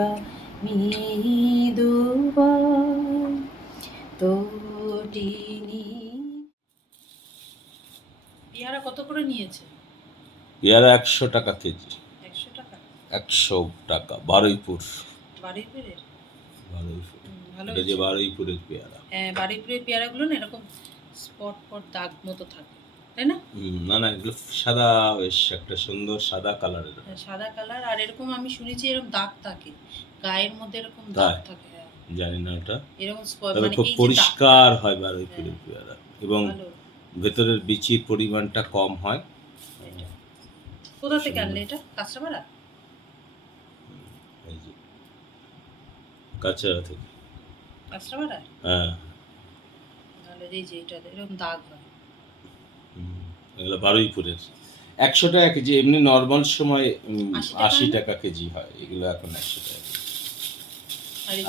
বা মৃদুবা তটিনী পেয়ারা কত করে নিয়েছে? পেয়ারা একশো টাকা কেজি। একশো টাকা? একশো টাকা বারুইপুর। বাড়ির পেড়ের বারুইপুর এটা যে। বারুইপুরের পেয়ারা। হ্যাঁ বাড়ির পেড়ের পেয়ারাগুলো না এরকম স্পট পট দাগ মতো থাকে। তাই না? না না এগুলো সাদা বেশ একটা সুন্দর সাদা কালারের হ্যাঁ, সাদা কালার আর এরকম আমি শুনেছি এরকম দাগ থাকে। গায়ের মধ্যে এরকম দাগ থাকে হ্যাঁ। জানি না ওটা। এরকম তবে মানে খুব পরিষ্কার হয় বারুইপুরের হ্যাঁ। পেয়ারা। এবং ভেতরের বিচির পরিমাণটা কম হয়। কোথা থেকে আনলে এটা? কাঁচরাপাড়া? এই থেকে। কাঁচরাপাড়া হ্যাঁ। তাহলে এই যে এটা এরকম দাগ হয়। এগুলো বারুইপুরের। একশো টাকা কেজি এমনি নর্মাল সময় উম, 80 টাকা আশি টাকা কেজি হয়। এগুলো এখন একশো টাকা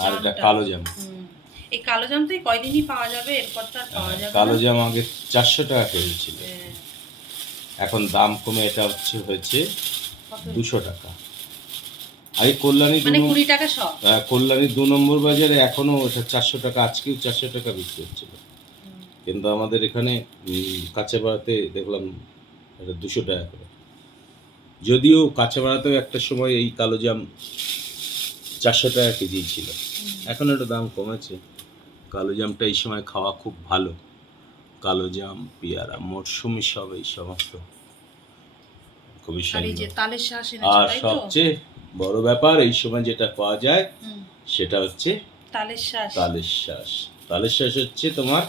আর এটা কালো জাম। এই কালো জাম তো কয়দিনই পাওয়া যাবে? এরপর তো আর পাওয়া যাবে হ্যাঁ, কালো জাম আগে চারশো টাকা কেজি ছিল। হ্যাঁ, এখন দাম কমে এটা হচ্ছে হয়েছে দুশো টাকা। আগে কল্যাণী দু মানে কুড়ি টাকা সব কল্যাণী দু নম্বর বাজারে এখনও ওটা চারশো টাকা আজকেও চারশো টাকা বিক্রি হচ্ছিল। কিন্তু আমাদের এখানে উম, কাঁচাপাড়াতে দেখলাম এটা দুশো টাকা করে। যদিও কাঁচাপাড়াতেও একটা সময় এই কালো জাম চারশো টাকা কেজি ছিল। এখন একটু দাম কমেছে। কালো জামটা এই সময় খাওয়া খুব ভালো। কালো জাম পেয়ারা মরশুমি সব এই সমস্ত খুবই আর সবচেয়ে বড় ব্যাপার এই সময় যেটা পাওয়া যায় সেটা হচ্ছে তালের শ্বাস তালের শ্বাস তালের শ্বাস হচ্ছে তোমার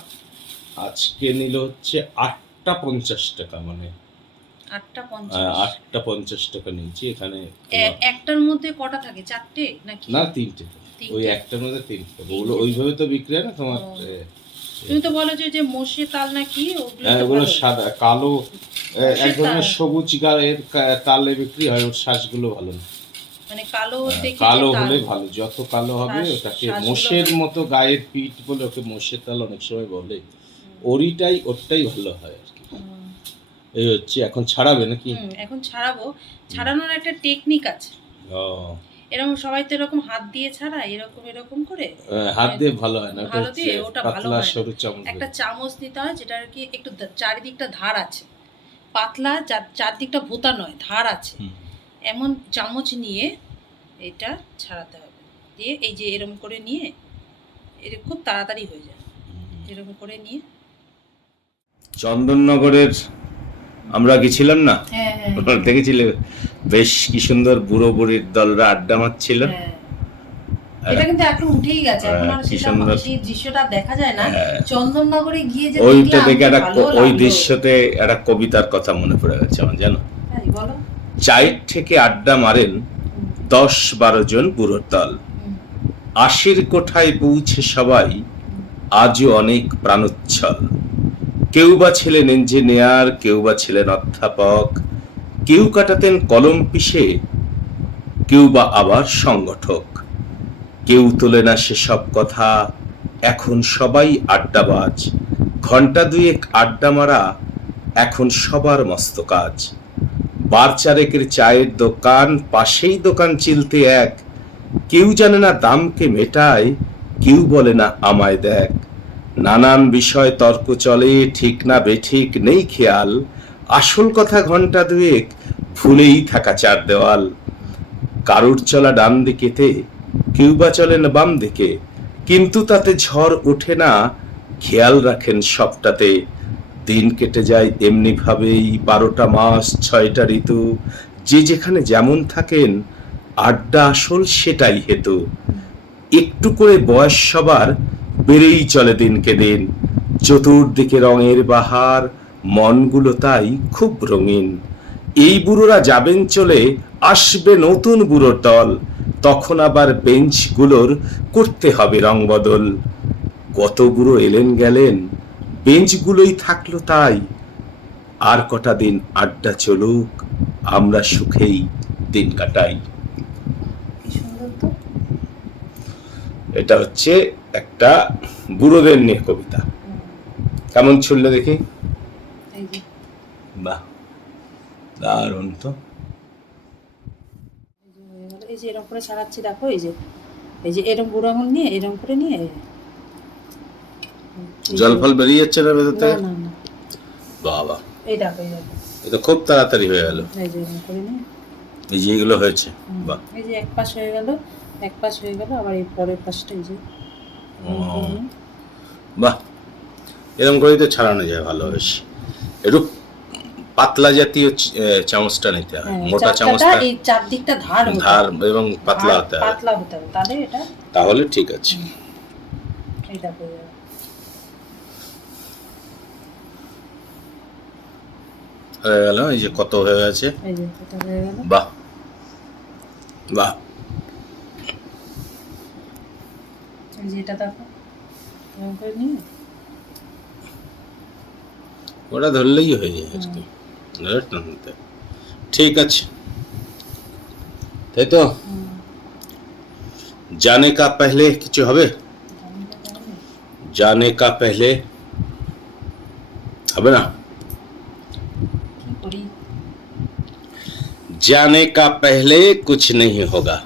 আজকে নিল হচ্ছে আটটা পঞ্চাশ টাকা মানে আটটা পঞ্চাশ। টাকা নিয়েছি এখানে একটার মধ্যে কটা থাকে? চারটে নাকি? না তিনটে? ওই একটার মধ্যে তিনটে ওগুলো ওইভাবে তো বিক্রি হয় না তোমার তুমি তো বলো যে মোষে তাল নাকি ওগুলো হ্যাঁ। সাদা কালো এক ধরনের সবুজ গায়ের তালে বিক্রি হয় ওর শ্বাসগুলো ভালো না। মানে কালো হ্যাঁ, কালো হলে ভালো যত কালো হবে ওটাকে মোষের মতো গায়ের পিঠ বলে ওকে মোষের তাল অনেক সময় বলে। ওরিটাই ওরটাই ভালো হয় আর কি। এই হচ্ছে এখন ছাড়াবে নাকি? এখন ছাড়াবো। ছাড়ানোর একটা টেকনিক আছে। ও। এরকম সবাই তো এরকম হাত দিয়ে ছাড়ায় এরকম এরকম করে। হাত দিয়ে ভালো হয় না ভালো দিয়ে ওটা ভালো হয়। সরু চামচ একটা চামচ নিতে হয় যেটা আর কি একটু চারিদিকটা ধার আছে। পাতলা চার- চারদিকটা ভোতা নয় ধার আছে। এমন চামচ নিয়ে এটা ছাড়াতে হবে। দিয়ে এই যে এরকম করে নিয়ে এটা খুব তাড়াতাড়ি হয়ে যায়। এরকম করে নিয়ে চন্দননগরের আমরা গেছিলাম না? হ্যাঁ হ্যাঁ। দেখেছিলে বেশ কি সুন্দর বুড়ো বুড়ির দলরা আড্ডা মারছিল। হ্যাঁ। এটা কিন্তু এখন উঠেই গেছে। এখন আর হ্যাঁ, সেটা সেই দৃশ্যটা দেখা যায় না। হ্যাঁ। চন্দননগরে গিয়ে যে ওইটা দেখে একটা ওই দৃশ্যতে একটা কবিতার কথা মনে পড়ে গেছে আমার জানো? চায়ের থেকে আড্ডা মারেন দশ বারো জন বুড়োর দল। আশির কোঠায় পৌঁছে সবাই আজও অনেক প্রাণোচ্ছল। কেউ বা ছিলেন ইঞ্জিনিয়ার কেউ বা ছিলেন অধ্যাপক, কেউ কাটাতেন কলম পিষে কেউ বা আবার সংগঠক। কেউ তোলে না সেসব কথা। এখন সবাই আড্ডাবাজ। ঘণ্টা দুয়েক আড্ডা মারা, এখন সবার মস্ত কাজ। বার চারেকের চায়ের দোকান, পাশেই দোকান চিলতে এক। কেউ জানে না দামকে মেটায়, কেউ বলে না আমায় দেখ। নানান বিষয় তর্ক চলে, ঠিক না বেঠিক নেই খেয়াল। আসল কথা ঘণ্টা দুয়েক ভুলেই থাকা চার দেওয়াল। কারুর চলা ডান দিকেতে, কেউ বা চলেন বাম দিকে। কিন্তু তাতে ঝড় ওঠে না, খেয়াল রাখেন সবটাতে। দিন কেটে যায় এমনি ভাবেই বারোটা মাস, ছয়টা ঋতু। যে যেখানে যেমন থাকেন, আড্ডা আসল সেটাই হেতু। একটু করে বয়স সবার বেড়েই চলে দিনকে দিন। চতুর্দিকে রঙের বাহার মনগুলো তাই খুব রঙিন। এই বুড়োরা যাবেন চলে আসবে নতুন বুড়োর দল। তখন আবার বেঞ্চগুলোর করতে হবে রং বদল। কত বুড়ো এলেন গেলেন বেঞ্চগুলোই থাকল তাই। আর কটা দিন আড্ডা চলুক আমরা সুখেই দিন কাটাই। এটা হচ্ছে একটা বুড়োদের নিয়ে কবিতা। কেমন ছুড়লে দেখি? বাহ দারুণ তো। এই যে এরকম করে ছাড়াচ্ছি দেখো এই যে এই যে এরকম বুড়ো আঙুল নিয়ে এরকম করে নিয়ে। জল ফল বেরিয়ে যাচ্ছে না ভেতর থেকে? বাবা। এই দেখো এই দেখো। এটা খুব তাড়াতাড়ি হয়ে গেল। এই যে এরকম করে নিয়ে। এই যে এগুলো হয়েছে বাহ। এই যে এক পাশ হয়ে গেল এক পাশ হয়ে গেল আবার এই পরের পাশটা এই যে। বাহ। এরকম করেই তো ছাড়ানো যায় ভালো বেশ। একটু পাতলা জাতীয় চামচটা নিতে হয়। হ্যাঁ, মোটা চামচটা এই চারদিকটা ধার ধার এবং পাতলা হতে হবে। পাতলা হতে হবে। তাহলে এটা তাহলে ঠিক আছে। হয়ে গেল এই যে কত হয়ে গেছে? বাহ। বাহ। এই যে এটা দেখো এরকম করে নিয়ে ওটা ধরলেই হয়ে যায় আর কি ধরে টানতে। ঠিক আছে তাই তো হুম, जाने का पहले কিছু হবে জানি তো তাহলে। जाने का पहले হবে না কি করি जाने का पहले कुछ नहीं होगा